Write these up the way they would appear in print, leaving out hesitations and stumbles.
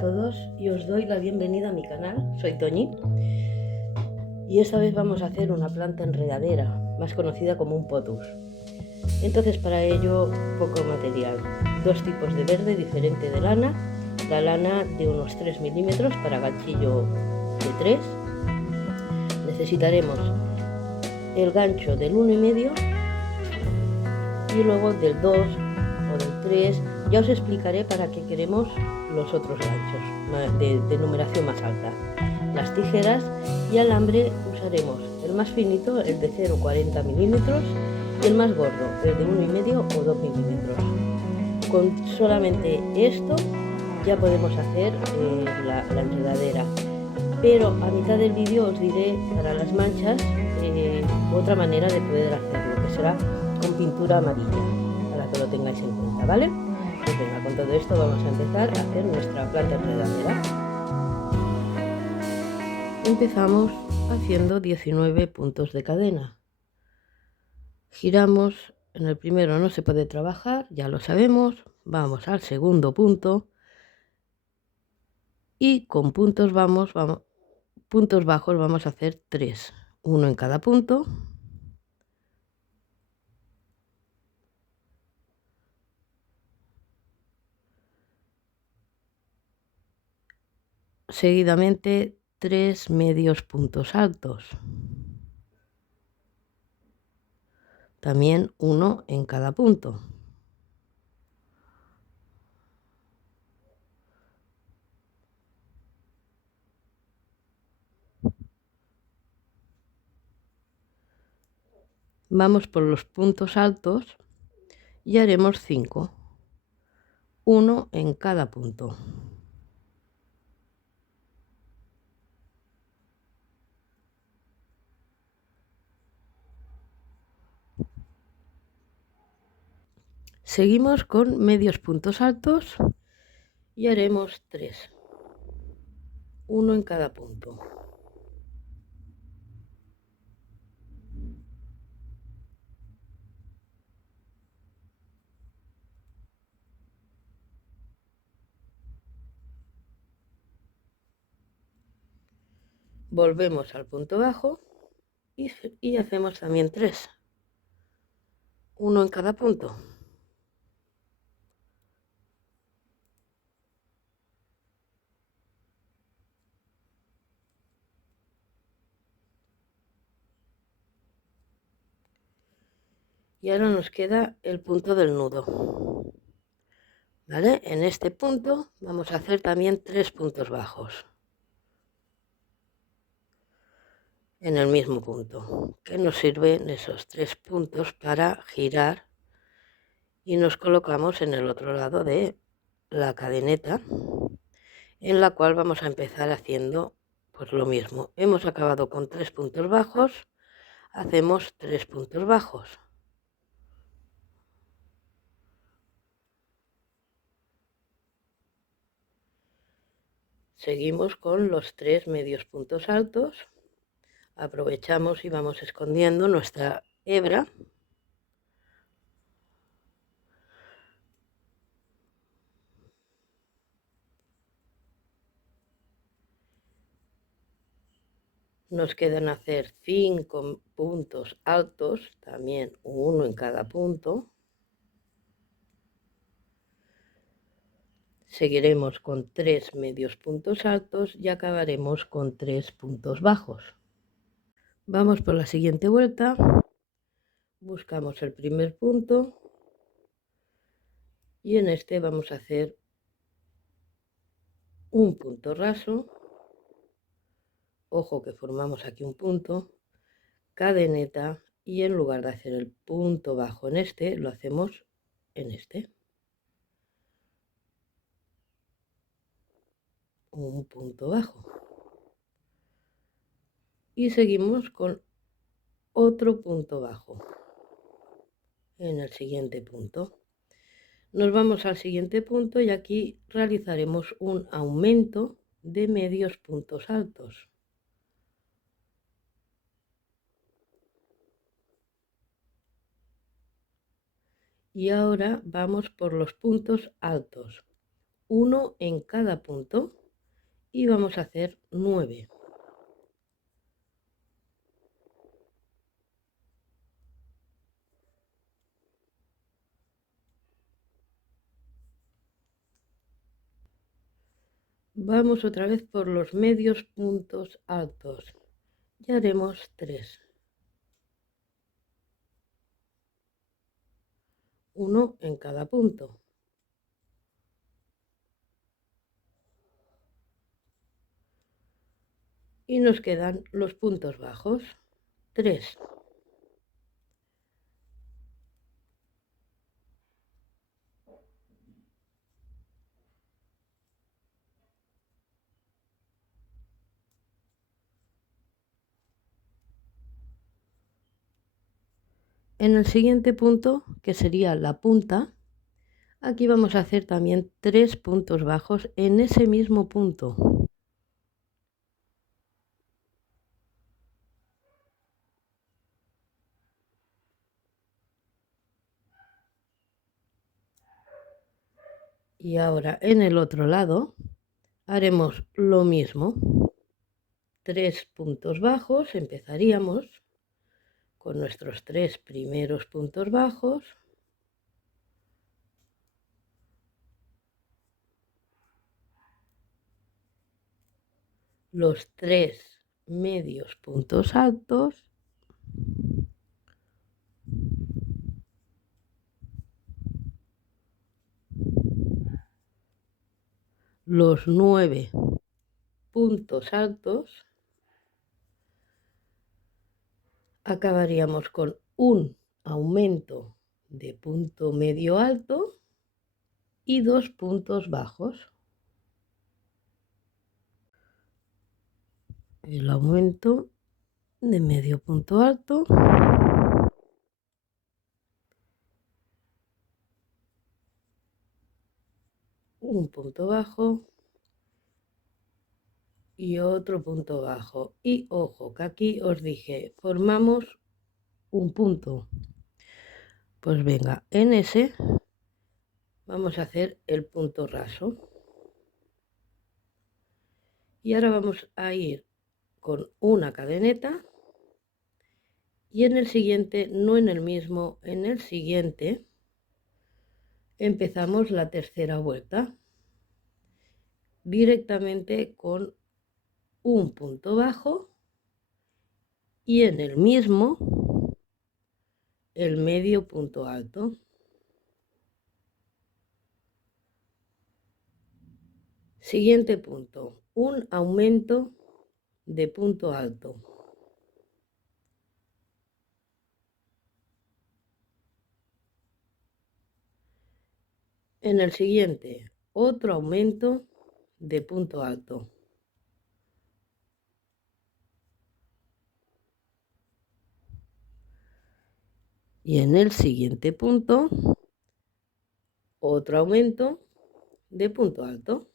a todos y os doy la bienvenida a mi canal, soy Toñi y esta vez vamos a hacer una planta enredadera, más conocida como un potus. Entonces para ello poco material, dos tipos de verde diferente de lana, la lana de unos 3 milímetros para ganchillo de 3, necesitaremos el gancho del 1,5 y luego del 2 o del 3, ya os explicaré para qué queremos los otros ganchos de numeración más alta. Las tijeras y alambre usaremos el más finito, el de 0,40 milímetros, y el más gordo, el de 1,5 o 2 milímetros. Con solamente esto ya podemos hacer la enredadera, pero a mitad del vídeo os diré para las manchas otra manera de poder hacerlo, que será con pintura amarilla, para que lo tengáis en cuenta, ¿vale? Pues venga, con todo esto vamos a empezar a hacer nuestra planta enredadera. Empezamos haciendo 19 puntos de cadena. Giramos, en el primero no se puede trabajar, ya lo sabemos, vamos al segundo punto y con puntos puntos bajos vamos a hacer 3, uno en cada punto. Seguidamente 3 medios puntos altos, también uno en cada punto. Vamos por los puntos altos y haremos 5, uno en cada punto. Seguimos con medios puntos altos y haremos 3, uno en cada punto. Volvemos al punto bajo y hacemos también 3, uno en cada punto. Y ahora nos queda el punto del nudo, ¿vale? En este punto vamos a hacer también 3 puntos bajos en el mismo punto, que nos sirven esos 3 puntos para girar, y nos colocamos en el otro lado de la cadeneta, en la cual vamos a empezar haciendo pues lo mismo. Hemos acabado con 3 puntos bajos, hacemos 3 puntos bajos. Seguimos con los 3 medios puntos altos, aprovechamos y vamos escondiendo nuestra hebra. Nos quedan hacer 5 puntos altos, también uno en cada punto. Seguiremos con 3 medios puntos altos y acabaremos con 3 puntos bajos. Vamos por la siguiente vuelta, buscamos el primer punto y en este vamos a hacer un punto raso. Ojo que formamos aquí un punto, cadeneta, y en lugar de hacer el punto bajo en este, lo hacemos en este. Un punto bajo. Y seguimos con otro punto bajo en el siguiente punto. Nos vamos al siguiente punto y aquí realizaremos un aumento de medios puntos altos. Y ahora vamos por los puntos altos. 1 en cada punto y vamos a hacer 9. Vamos otra vez por los medios puntos altos y haremos 3. 1 en cada punto. Y nos quedan los puntos bajos, 3. En el siguiente punto, que sería la punta, aquí vamos a hacer también 3 puntos bajos en ese mismo punto. Y ahora en el otro lado haremos lo mismo. 3 puntos bajos, empezaríamos con nuestros 3 primeros puntos bajos. Los 3 medios puntos altos. Los 9 puntos altos. Acabaríamos con un aumento de punto medio alto y 2 puntos bajos. El aumento de medio punto alto, un punto bajo y otro punto bajo. Y ojo, que aquí os dije, formamos un punto. Pues venga, en ese vamos a hacer el punto raso. Y ahora vamos a ir con una cadeneta y en el siguiente, no en el mismo, en el siguiente empezamos la tercera vuelta directamente con un punto bajo y en el mismo el medio punto alto. Siguiente punto, un aumento de punto alto. En el siguiente, otro aumento de punto alto. Y en el siguiente punto, otro aumento de punto alto.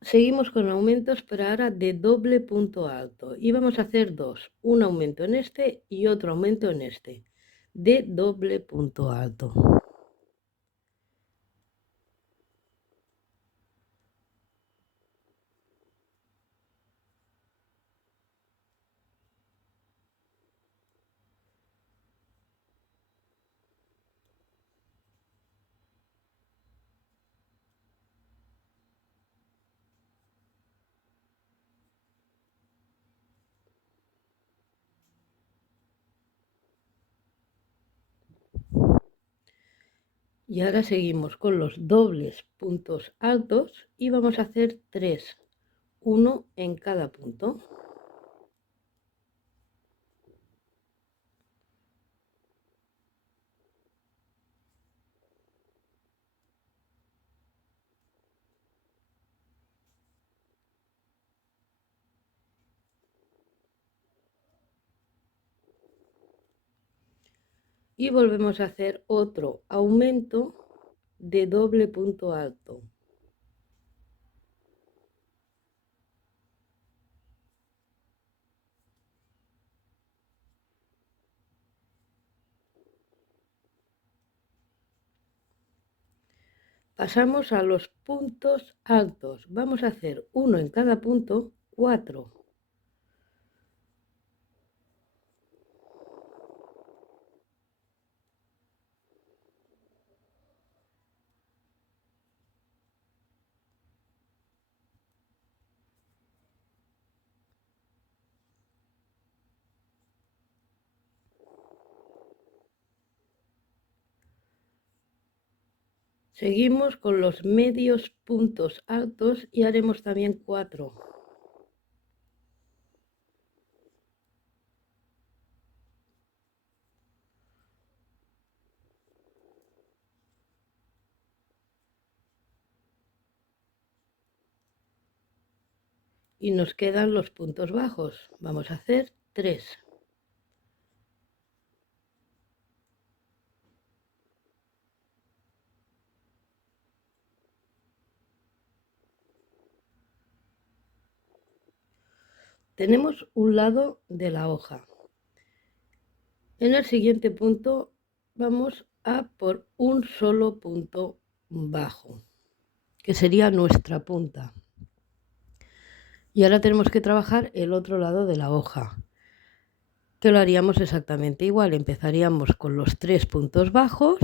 Seguimos con aumentos, pero ahora de doble punto alto. Y vamos a hacer dos, un aumento en este y otro aumento en este, de doble punto alto. Y ahora seguimos con los dobles puntos altos y vamos a hacer 3, uno en cada punto. Y volvemos a hacer otro aumento de doble punto alto. Pasamos a los puntos altos. Vamos a hacer uno en cada punto, 4. Seguimos con los medios puntos altos y haremos también 4. Y nos quedan los puntos bajos. Vamos a hacer 3. Tenemos un lado de la hoja. En el siguiente punto vamos a por un solo punto bajo, que sería nuestra punta. Y ahora tenemos que trabajar el otro lado de la hoja, que lo haríamos exactamente igual. Empezaríamos con los 3 puntos bajos,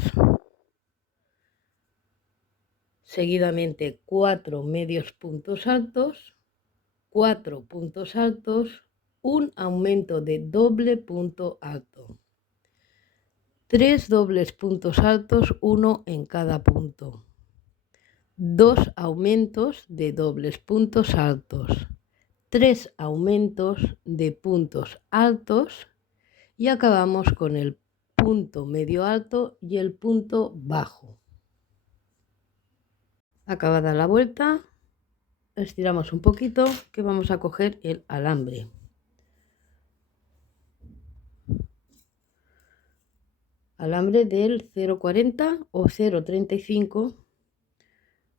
seguidamente 4 medios puntos altos, 4 puntos altos, un aumento de doble punto alto, 3 dobles puntos altos, uno en cada punto, 2 aumentos de dobles puntos altos, 3 aumentos de puntos altos y acabamos con el punto medio alto y el punto bajo. Acabada la vuelta, estiramos un poquito, que vamos a coger el alambre. Alambre del 0,40 o 0,35,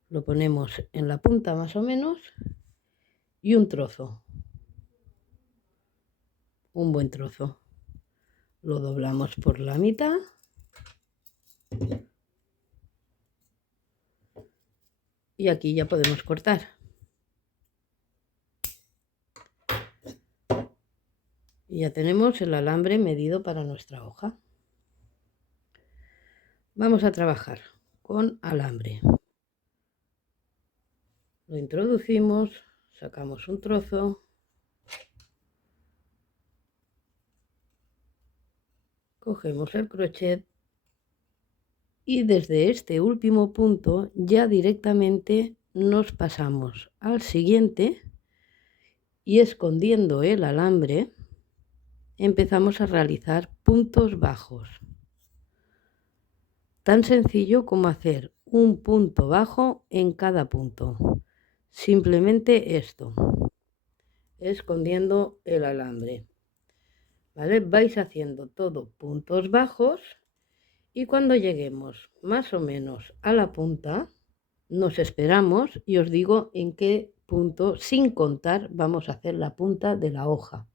lo ponemos en la punta más o menos, y un trozo, un buen trozo. Lo doblamos por la mitad y aquí ya podemos cortar. Y ya tenemos el alambre medido para nuestra hoja. Vamos a trabajar con alambre. Lo introducimos, sacamos un trozo, cogemos el crochet y desde este último punto ya directamente nos pasamos al siguiente y escondiendo el alambre empezamos a realizar puntos bajos. Tan sencillo como hacer un punto bajo en cada punto. Simplemente esto, escondiendo el alambre. ¿Vale? Vais haciendo todo puntos bajos y cuando lleguemos más o menos a la punta, nos esperamos y os digo en qué punto, sin contar, vamos a hacer la punta de la hoja.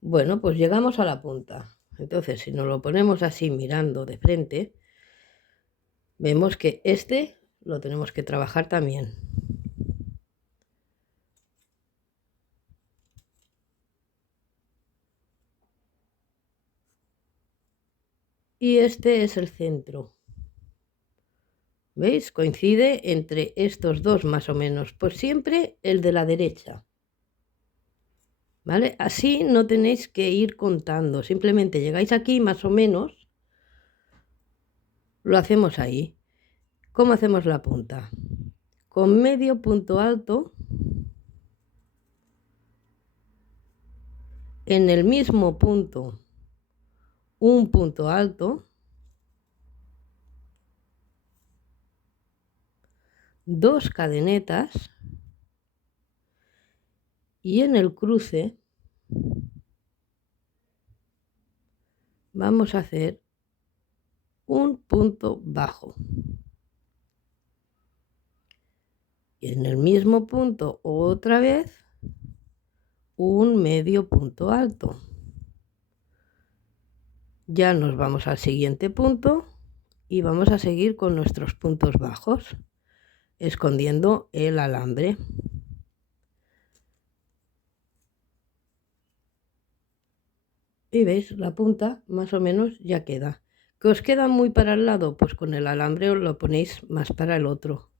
Bueno, pues llegamos a la punta. Entonces, si nos lo ponemos así mirando de frente, vemos que este lo tenemos que trabajar también. Y este es el centro. ¿Veis? Coincide entre estos dos más o menos. Pues siempre el de la derecha. ¿Vale? Así no tenéis que ir contando. Simplemente llegáis aquí más o menos. Lo hacemos ahí. ¿Cómo hacemos la punta? Con medio punto alto. En el mismo punto un punto alto, 2 cadenetas y en el cruce vamos a hacer un punto bajo. Y en el mismo punto otra vez un medio punto alto. Ya nos vamos al siguiente punto y vamos a seguir con nuestros puntos bajos, escondiendo el alambre. Y veis, la punta más o menos ya queda. ¿Que os queda muy para el lado? Pues con el alambre os lo ponéis más para el otro.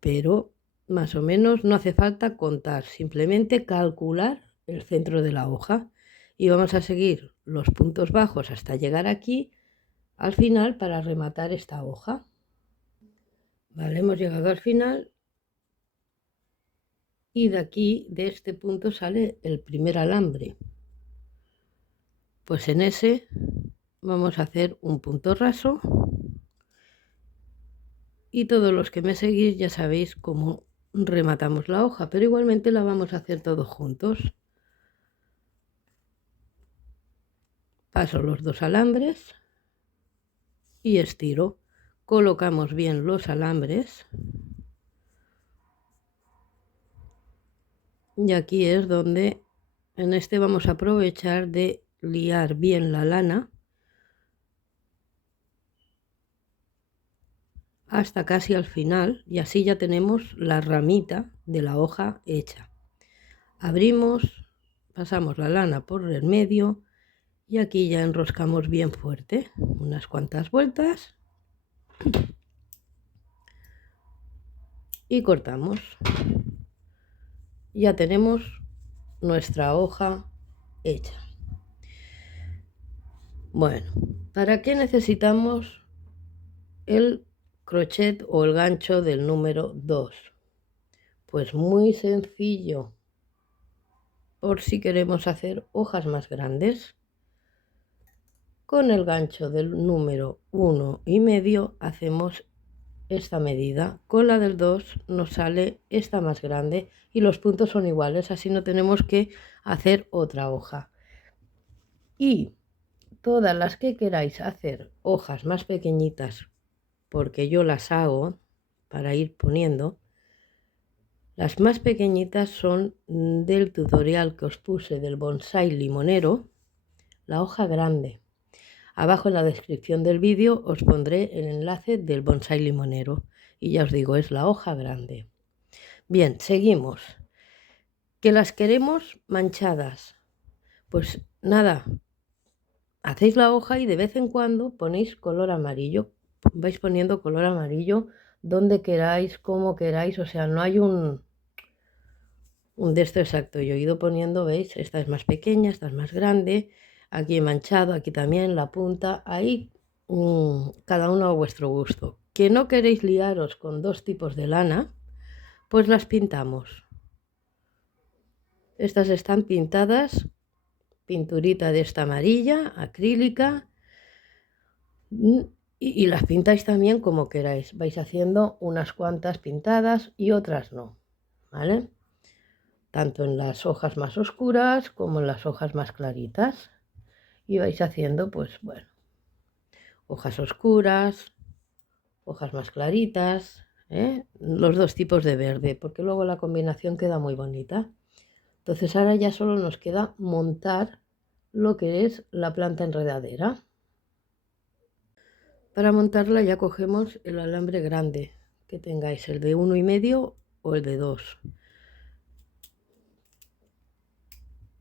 Pero más o menos no hace falta contar, simplemente calcular el centro de la hoja. Y vamos a seguir los puntos bajos hasta llegar aquí al final para rematar esta hoja. Vale, hemos llegado al final y de aquí, de este punto, sale el primer alambre. Pues en ese vamos a hacer un punto raso y todos los que me seguís ya sabéis cómo rematamos la hoja, pero igualmente la vamos a hacer todos juntos. Paso los dos alambres y estiro. Colocamos bien los alambres y aquí es donde en este vamos a aprovechar de liar bien la lana hasta casi al final y así ya tenemos la ramita de la hoja hecha. Abrimos, pasamos la lana por el medio y aquí ya enroscamos bien fuerte unas cuantas vueltas y cortamos. Ya tenemos nuestra hoja hecha. Bueno, ¿para qué necesitamos el crochet o el gancho del número 2? Pues muy sencillo, por si queremos hacer hojas más grandes. Con el gancho del número 1,5 hacemos esta medida, con la del 2 nos sale esta más grande y los puntos son iguales, así no tenemos que hacer otra hoja. Y todas las que queráis hacer hojas más pequeñitas, porque yo las hago para ir poniendo, las más pequeñitas son del tutorial que os puse del bonsai limonero, la hoja grande. Abajo en la descripción del vídeo os pondré el enlace del bonsai limonero y ya os digo, es la hoja grande. Bien, seguimos. ¿Que las queremos manchadas? Pues nada, hacéis la hoja y de vez en cuando ponéis color amarillo. Vais poniendo color amarillo donde queráis, como queráis, o sea, no hay un de esto exacto. Yo he ido poniendo, veis, esta es más pequeña, esta es más grande. Aquí he manchado, aquí también la punta, ahí cada uno a vuestro gusto. Que no queréis liaros con dos tipos de lana, pues las pintamos. Estas están pintadas, pinturita de esta amarilla, acrílica, y las pintáis también como queráis. Vais haciendo unas cuantas pintadas y otras no, ¿vale? Tanto en las hojas más oscuras como en las hojas más claritas. Y vais haciendo, pues bueno, hojas oscuras, hojas más claritas, los dos tipos de verde, porque luego la combinación queda muy bonita. Entonces ahora ya solo nos queda montar lo que es la planta enredadera. Para montarla ya cogemos el alambre grande que tengáis, el de 1,5 o el de 2.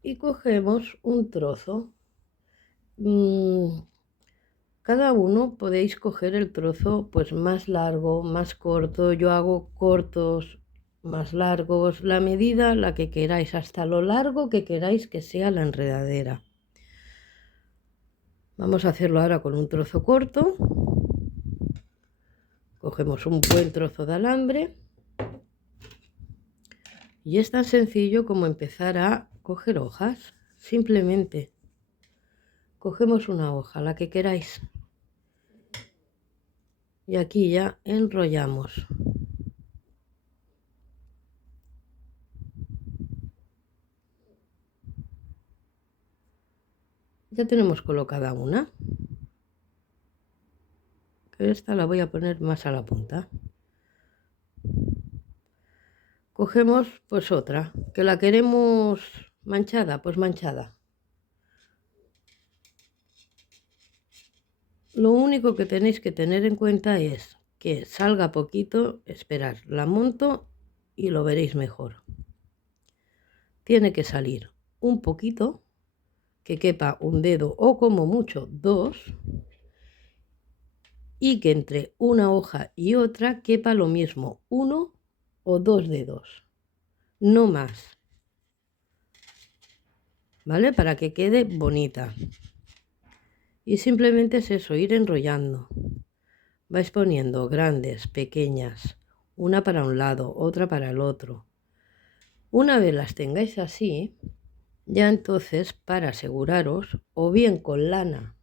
Y cogemos un trozo. Cada uno podéis coger el trozo pues más largo, más corto. Yo hago cortos, más largos, la medida la que queráis, hasta lo largo que queráis que sea la enredadera. Vamos a hacerlo ahora con un trozo corto. Cogemos un buen trozo de alambre y es tan sencillo como empezar a coger hojas. Simplemente cogemos una hoja, la que queráis, y aquí ya enrollamos. Ya tenemos colocada una. Esta la voy a poner más a la punta. Cogemos pues otra, que la queremos manchada, pues manchada. Lo único que tenéis que tener en cuenta es que salga poquito, esperar, la monto y lo veréis mejor. Tiene que salir un poquito, que quepa un dedo o como mucho dos, y que entre una hoja y otra quepa lo mismo, 1 o 2 dedos, no más, ¿vale? Para que quede bonita. Y simplemente es eso, ir enrollando. Vais poniendo grandes, pequeñas, una para un lado, otra para el otro. Una vez las tengáis así, ya entonces, para aseguraros, o bien con lana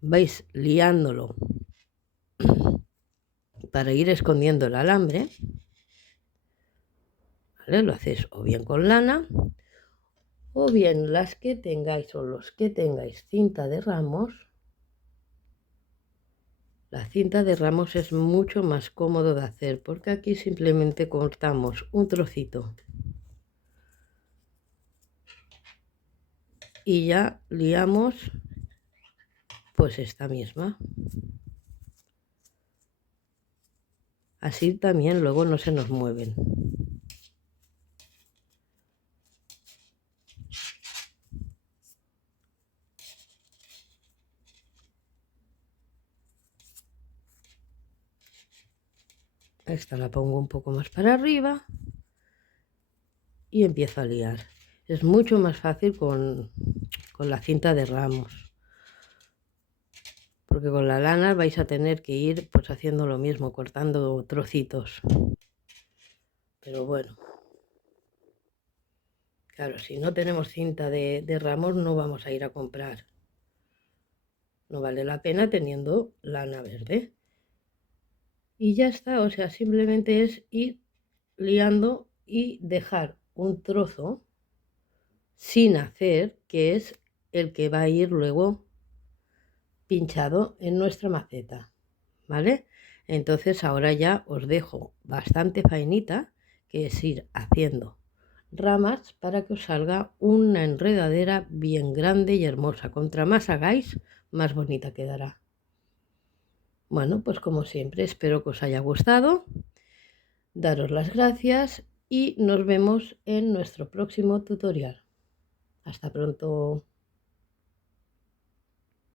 vais liándolo para ir escondiendo el alambre, ¿vale? Lo hacéis o bien con lana, o bien las que tengáis o los que tengáis cinta de ramos. La cinta de ramos es mucho más cómodo de hacer porque aquí simplemente cortamos un trocito y ya liamos pues esta misma. Así también luego no se nos mueven. Esta la pongo un poco más para arriba y empiezo a liar. Es mucho más fácil con la cinta de ramos, porque con la lana vais a tener que ir pues haciendo lo mismo, cortando trocitos. Pero bueno, claro, si no tenemos cinta de ramos no vamos a ir a comprar. No vale la pena teniendo lana verde. Y ya está, o sea, simplemente es ir liando y dejar un trozo sin hacer, que es el que va a ir luego pinchado en nuestra maceta, ¿vale? Entonces ahora ya os dejo bastante faenita, que es ir haciendo ramas para que os salga una enredadera bien grande y hermosa. Contra más hagáis, más bonita quedará. Bueno, pues como siempre, espero que os haya gustado. Daros las gracias y nos vemos en nuestro próximo tutorial. Hasta pronto.